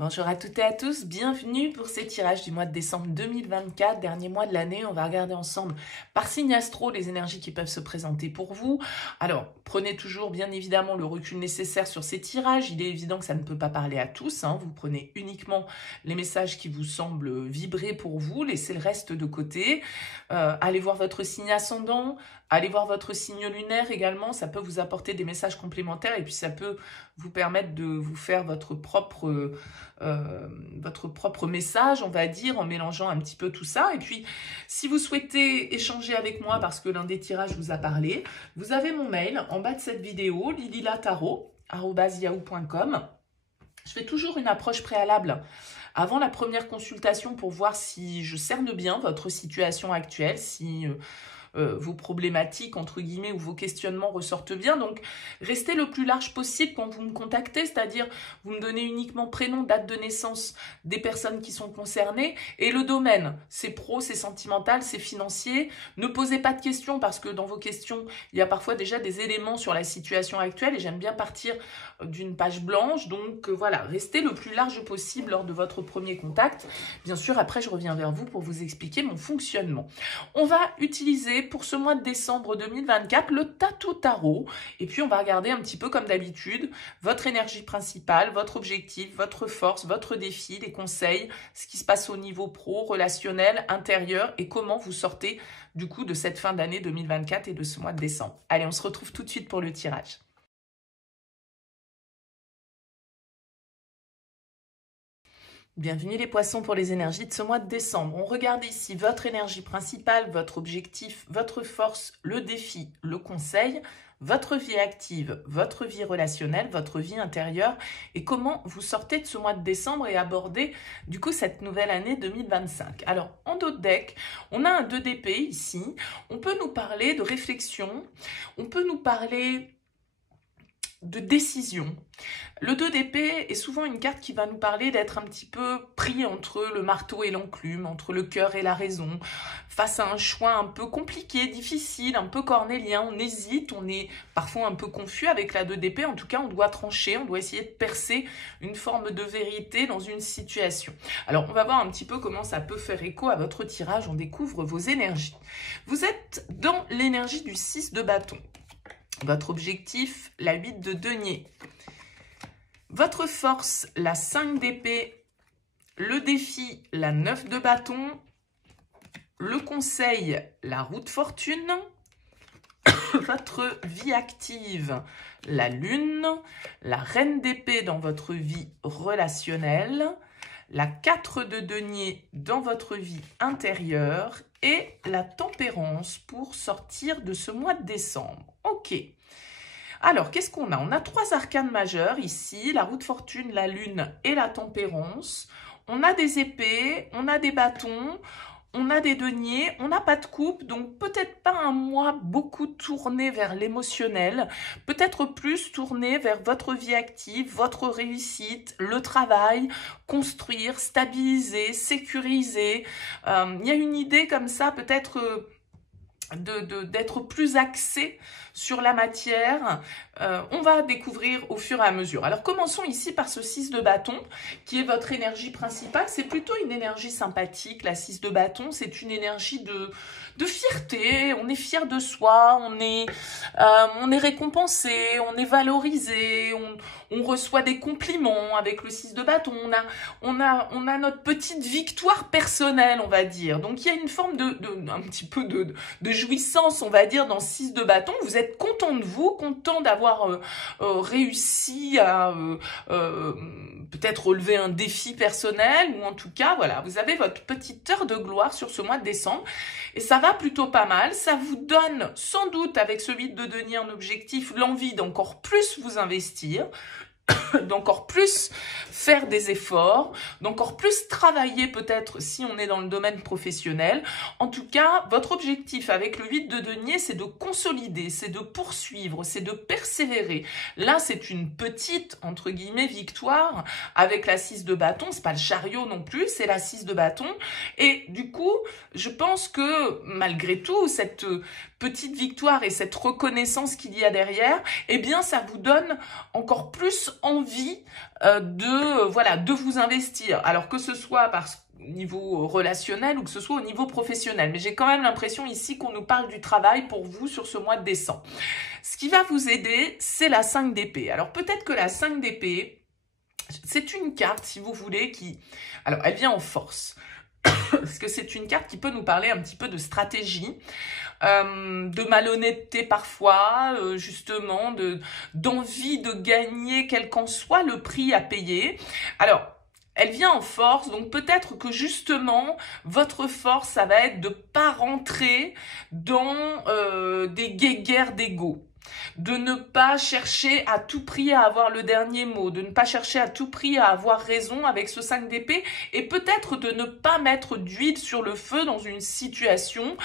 Bonjour à toutes et à tous, bienvenue pour ces tirages du mois de décembre 2024, dernier mois de l'année. On va regarder ensemble par signe astro les énergies qui peuvent se présenter pour vous. Alors, prenez toujours bien évidemment le recul nécessaire sur ces tirages. Il est évident que ça ne peut pas parler à tous. Vous prenez uniquement les messages qui vous semblent vibrer pour vous, laissez le reste de côté. Allez voir votre signe ascendant, allez voir votre signe lunaire également. Ça peut vous apporter des messages complémentaires et puis ça peut vous permettre de vous faire votre propre message, on va dire, en mélangeant un petit peu tout ça. Et puis, si vous souhaitez échanger avec moi, parce que l'un des tirages vous a parlé, vous avez mon mail en bas de cette vidéo, lililatarot@yahoo.com. Je fais toujours une approche préalable avant la première consultation pour voir si je cerne bien votre situation actuelle, si vos problématiques, entre guillemets, ou vos questionnements ressortent bien. Donc, restez le plus large possible quand vous me contactez, c'est-à-dire vous me donnez uniquement prénom, date de naissance des personnes qui sont concernées et le domaine. C'est pro, c'est sentimental, c'est financier. Ne posez pas de questions parce que dans vos questions, il y a parfois déjà des éléments sur la situation actuelle et j'aime bien partir d'une page blanche. Donc, voilà, restez le plus large possible lors de votre premier contact. Bien sûr, après, je reviens vers vous pour vous expliquer mon fonctionnement. On va utiliser pour ce mois de décembre 2024 le Tatou Tarot et puis on va regarder un petit peu comme d'habitude votre énergie principale, votre objectif, votre force, votre défi, les conseils, ce qui se passe au niveau pro, relationnel, intérieur et comment vous sortez du coup de cette fin d'année 2024 et de ce mois de décembre. Allez, on se retrouve tout de suite pour le tirage. Bienvenue les poissons pour les énergies de ce mois de décembre. On regarde ici votre énergie principale, votre objectif, votre force, le défi, le conseil, votre vie active, votre vie relationnelle, votre vie intérieure et comment vous sortez de ce mois de décembre et abordez du coup cette nouvelle année 2025. Alors en dos de deck, on a un 2 d'épée ici. On peut nous parler de réflexion, on peut nous parler de décision. Le 2 d'épée est souvent une carte qui va nous parler d'être un petit peu pris entre le marteau et l'enclume, entre le cœur et la raison, face à un choix un peu compliqué, difficile, un peu cornélien. On hésite, on est parfois un peu confus avec la 2 d'épée. En tout cas, on doit trancher, on doit essayer de percer une forme de vérité dans une situation. Alors, on va voir un petit peu comment ça peut faire écho à votre tirage. On découvre vos énergies. Vous êtes dans l'énergie du 6 de bâton. Votre objectif, la 8 de denier. Votre force, la 5 d'épée. Le défi, la 9 de bâton. Le conseil, la roue de fortune. Votre vie active, la lune. La reine d'épée dans votre vie relationnelle. La 4 de denier dans votre vie intérieure. Et la tempérance pour sortir de ce mois de décembre. Ok. Alors, qu'est-ce qu'on a? On a 3 arcanes majeurs ici, la roue de fortune, la lune et la tempérance. On a des épées, on a des bâtons, on a des deniers, on n'a pas de coupe, donc peut-être pas un mois beaucoup tourné vers l'émotionnel, peut-être plus tourné vers votre vie active, votre réussite, le travail, construire, stabiliser, sécuriser. Il y a une idée comme ça, peut-être d'être plus axé sur la matière. On va découvrir au fur et à mesure. Alors commençons ici par ce 6 de bâton qui est votre énergie principale. C'est plutôt une énergie sympathique, la 6 de bâton. C'est une énergie de fierté. On est fier de soi, on est récompensé, on est valorisé, on reçoit des compliments avec le 6 de bâton. On a notre petite victoire personnelle, on va dire. Donc il y a une forme un petit peu de jouissance, on va dire, dans 6 de bâton. Vous êtes content de vous, content d'avoir réussi à peut-être relever un défi personnel, ou en tout cas, voilà, vous avez votre petite heure de gloire sur ce mois de décembre, et ça va plutôt pas mal. Ça vous donne sans doute, avec ce 8 de denier en objectif, l'envie d'encore plus vous investir, d'encore plus faire des efforts, d'encore plus travailler peut-être si on est dans le domaine professionnel. En tout cas, votre objectif avec le 8 de denier, c'est de consolider, c'est de poursuivre, c'est de persévérer. Là, c'est une petite, entre guillemets, victoire avec la 6 de bâton. C'est pas le chariot non plus, c'est la 6 de bâton. Et du coup, je pense que malgré tout, cette petite victoire et cette reconnaissance qu'il y a derrière, eh bien, ça vous donne encore plus envie de vous investir. Alors que ce soit au niveau relationnel ou que ce soit au niveau professionnel. Mais j'ai quand même l'impression ici qu'on nous parle du travail pour vous sur ce mois de décembre. Ce qui va vous aider, c'est la 5 d'épée. Alors peut-être que la 5 d'épée, c'est une carte, si vous voulez, alors elle vient en force. Parce que c'est une carte qui peut nous parler un petit peu de stratégie, de malhonnêteté parfois, justement, d'envie de gagner quel qu'en soit le prix à payer. Alors, elle vient en force, donc peut-être que justement, votre force, ça va être de ne pas rentrer dans des guéguerres d'ego. De ne pas chercher à tout prix à avoir le dernier mot, de ne pas chercher à tout prix à avoir raison avec ce 5 d'épée, et peut-être de ne pas mettre d'huile sur le feu dans une situation,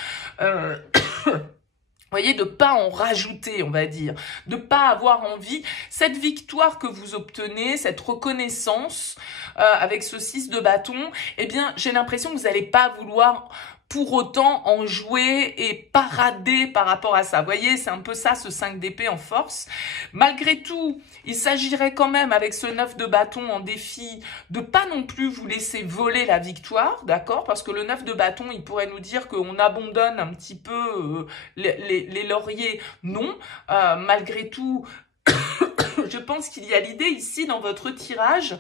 voyez, de pas en rajouter, on va dire, de pas avoir envie. Cette victoire que vous obtenez, cette reconnaissance avec ce 6 de bâton, eh bien, j'ai l'impression que vous n'allez pas vouloir pour autant en jouer et parader par rapport à ça. Vous voyez, c'est un peu ça, ce 5 d'épée en force. Malgré tout, il s'agirait quand même, avec ce 9 de bâton en défi, de pas non plus vous laisser voler la victoire, d'accord? Parce que le 9 de bâton, il pourrait nous dire qu'on abandonne un petit peu les lauriers. Non, malgré tout, je pense qu'il y a l'idée ici dans votre tirage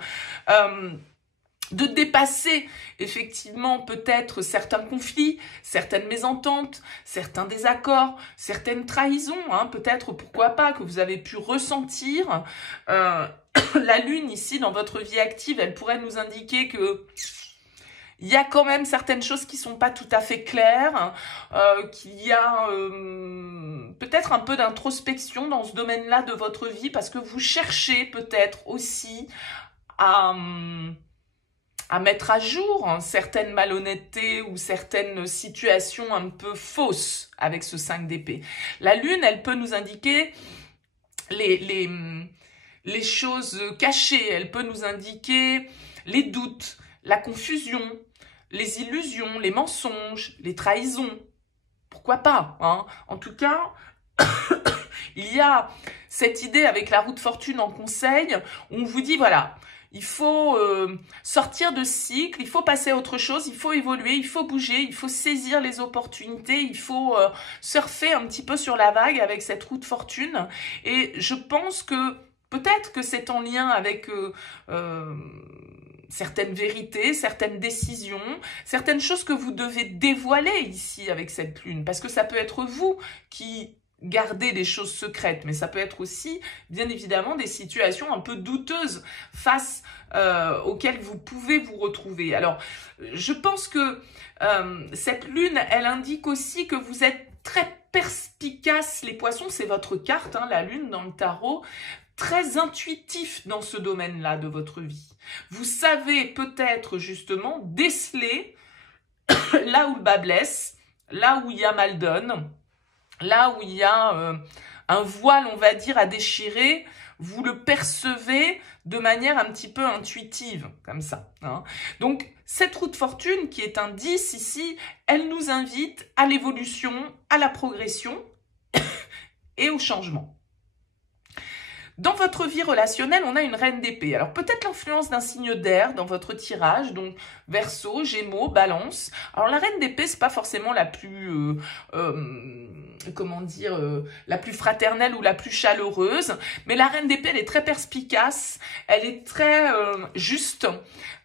de dépasser effectivement peut-être certains conflits, certaines mésententes, certains désaccords, certaines trahisons, hein, peut-être, pourquoi pas, que vous avez pu ressentir. La lune ici dans votre vie active, elle pourrait nous indiquer que il y a quand même certaines choses qui sont pas tout à fait claires, qu'il y a peut-être un peu d'introspection dans ce domaine-là de votre vie, parce que vous cherchez peut-être aussi à mettre à jour certaines malhonnêtetés ou certaines situations un peu fausses avec ce 5 d'épée. La lune, elle peut nous indiquer les choses cachées, elle peut nous indiquer les doutes, la confusion, les illusions, les mensonges, les trahisons. Pourquoi pas, hein? En tout cas, il y a cette idée avec la roue de fortune en conseil, où on vous dit, voilà, il faut sortir de ce cycle, il faut passer à autre chose, il faut évoluer, il faut bouger, il faut saisir les opportunités, il faut surfer un petit peu sur la vague avec cette roue de fortune. Et je pense que peut-être que c'est en lien avec certaines vérités, certaines décisions, certaines choses que vous devez dévoiler ici avec cette lune. Parce que ça peut être vous qui garder des choses secrètes, mais ça peut être aussi, bien évidemment, des situations un peu douteuses face auxquelles vous pouvez vous retrouver. Alors, je pense que cette lune, elle indique aussi que vous êtes très perspicace. Les poissons, c'est votre carte, hein, la lune dans le tarot, très intuitif dans ce domaine-là de votre vie. Vous savez peut-être justement déceler là où le bas blesse, là où il y a mal donne, là où il y a un voile, on va dire, à déchirer, vous le percevez de manière un petit peu intuitive, comme ça, hein. Donc, cette roue de fortune, qui est un 10 ici, elle nous invite à l'évolution, à la progression et au changement. Dans votre vie relationnelle, on a une reine d'épée. Alors peut-être l'influence d'un signe d'air dans votre tirage, donc Verseau, Gémeaux, Balance. Alors la reine d'épée, c'est pas forcément la plus, comment dire, la plus fraternelle ou la plus chaleureuse, mais la reine d'épée, elle est très perspicace, elle est très juste,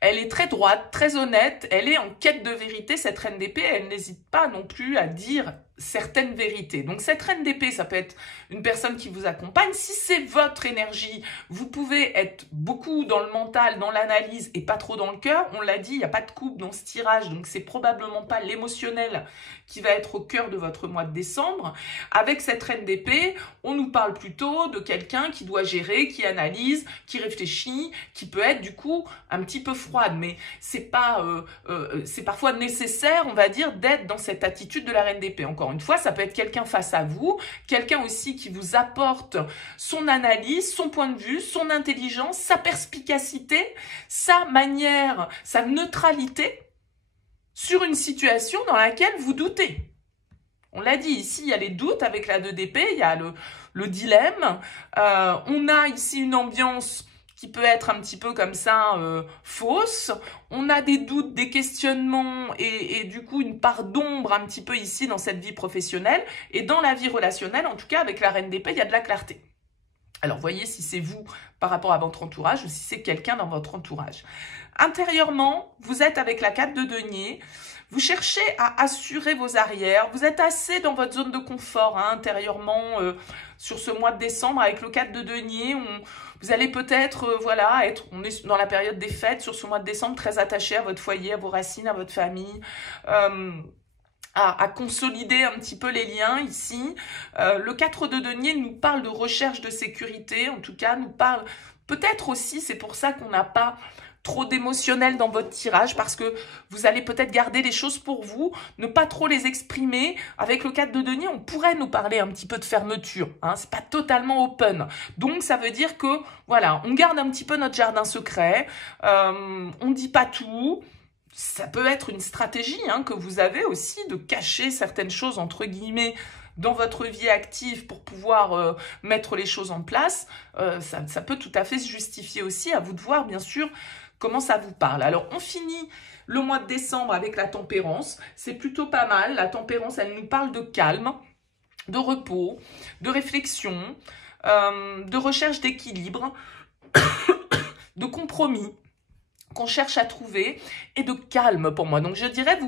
elle est très droite, très honnête, elle est en quête de vérité, cette reine d'épée, elle n'hésite pas non plus à dire certaines vérités. Donc cette reine d'épée, ça peut être une personne qui vous accompagne. Si c'est votre énergie, vous pouvez être beaucoup dans le mental, dans l'analyse et pas trop dans le cœur. On l'a dit, il n'y a pas de couple dans ce tirage, donc c'est probablement pas l'émotionnel qui va être au cœur de votre mois de décembre. Avec cette reine d'épée, on nous parle plutôt de quelqu'un qui doit gérer, qui analyse, qui réfléchit, qui peut être du coup un petit peu froide, mais c'est pas, c'est parfois nécessaire, on va dire, d'être dans cette attitude de la reine d'épée. Encore une fois, ça peut être quelqu'un face à vous, quelqu'un aussi qui vous apporte son analyse, son point de vue, son intelligence, sa perspicacité, sa manière, sa neutralité sur une situation dans laquelle vous doutez. On l'a dit, ici, il y a les doutes avec la 2 d'épée, il y a le dilemme. On a ici une ambiance qui peut être un petit peu comme ça fausse. On a des doutes, des questionnements et du coup une part d'ombre un petit peu ici dans cette vie professionnelle. Et dans la vie relationnelle, en tout cas avec la reine d'épée, il y a de la clarté. Alors voyez si c'est vous par rapport à votre entourage ou si c'est quelqu'un dans votre entourage. Intérieurement, vous êtes avec la 4 de denier. Vous cherchez à assurer vos arrières. Vous êtes assez dans votre zone de confort hein, intérieurement sur ce mois de décembre avec le 4 de denier. Vous allez peut-être, voilà, on est dans la période des fêtes sur ce mois de décembre, très attaché à votre foyer, à vos racines, à votre famille. À consolider un petit peu les liens ici. Le 4 de denier nous parle de recherche de sécurité, en tout cas nous parle peut-être aussi, c'est pour ça qu'on n'a pas trop d'émotionnel dans votre tirage parce que vous allez peut-être garder les choses pour vous, ne pas trop les exprimer. Avec le 4 de denier, on pourrait nous parler un petit peu de fermeture, hein, c'est pas totalement open. Donc ça veut dire que voilà, on garde un petit peu notre jardin secret, on dit pas tout. Ça peut être une stratégie hein, que vous avez aussi de cacher certaines choses entre guillemets dans votre vie active pour pouvoir mettre les choses en place. Ça peut tout à fait se justifier aussi, à vous de voir bien sûr comment ça vous parle. Alors on finit le mois de décembre avec la tempérance, c'est plutôt pas mal. La tempérance, elle nous parle de calme, de repos, de réflexion, de recherche d'équilibre, de compromis qu'on cherche à trouver et de calme pour moi. Donc je dirais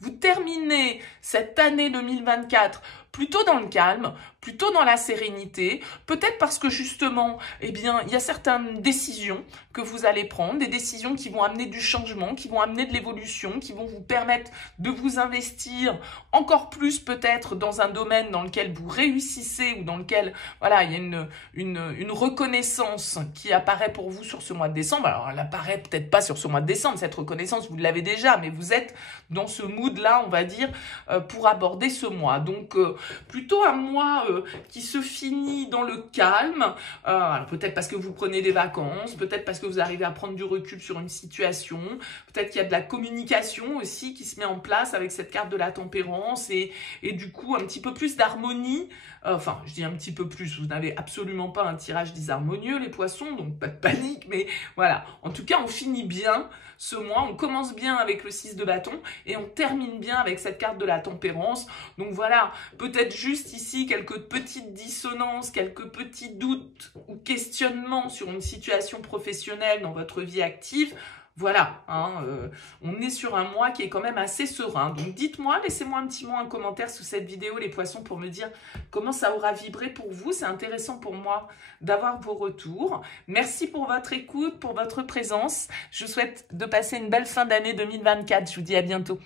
vous terminez cette année 2024 plutôt dans le calme, plutôt dans la sérénité, peut-être parce que justement, eh bien, il y a certaines décisions que vous allez prendre, des décisions qui vont amener du changement, qui vont amener de l'évolution, qui vont vous permettre de vous investir encore plus peut-être dans un domaine dans lequel vous réussissez ou dans lequel, voilà, il y a une reconnaissance qui apparaît pour vous sur ce mois de décembre. Alors, elle apparaît peut-être pas sur ce mois de décembre, cette reconnaissance, vous l'avez déjà, mais vous êtes dans ce mood-là, on va dire, pour aborder ce mois. Donc, plutôt un mois qui se finit dans le calme, peut-être parce que vous prenez des vacances, peut-être parce que vous arrivez à prendre du recul sur une situation, peut-être qu'il y a de la communication aussi qui se met en place avec cette carte de la tempérance et du coup un petit peu plus d'harmonie, enfin je dis un petit peu plus, vous n'avez absolument pas un tirage disharmonieux les poissons, donc pas de panique, mais voilà, en tout cas on finit bien ce mois, on commence bien avec le 6 de bâton et on termine bien avec cette carte de la tempérance. Donc voilà, peut-être juste ici quelques petites dissonances, quelques petits doutes ou questionnements sur une situation professionnelle dans votre vie active. Voilà, hein, on est sur un mois qui est quand même assez serein. Donc dites-moi, laissez-moi un petit mot, un commentaire sous cette vidéo, les poissons, pour me dire comment ça aura vibré pour vous. C'est intéressant pour moi d'avoir vos retours. Merci pour votre écoute, pour votre présence. Je vous souhaite de passer une belle fin d'année 2024. Je vous dis à bientôt.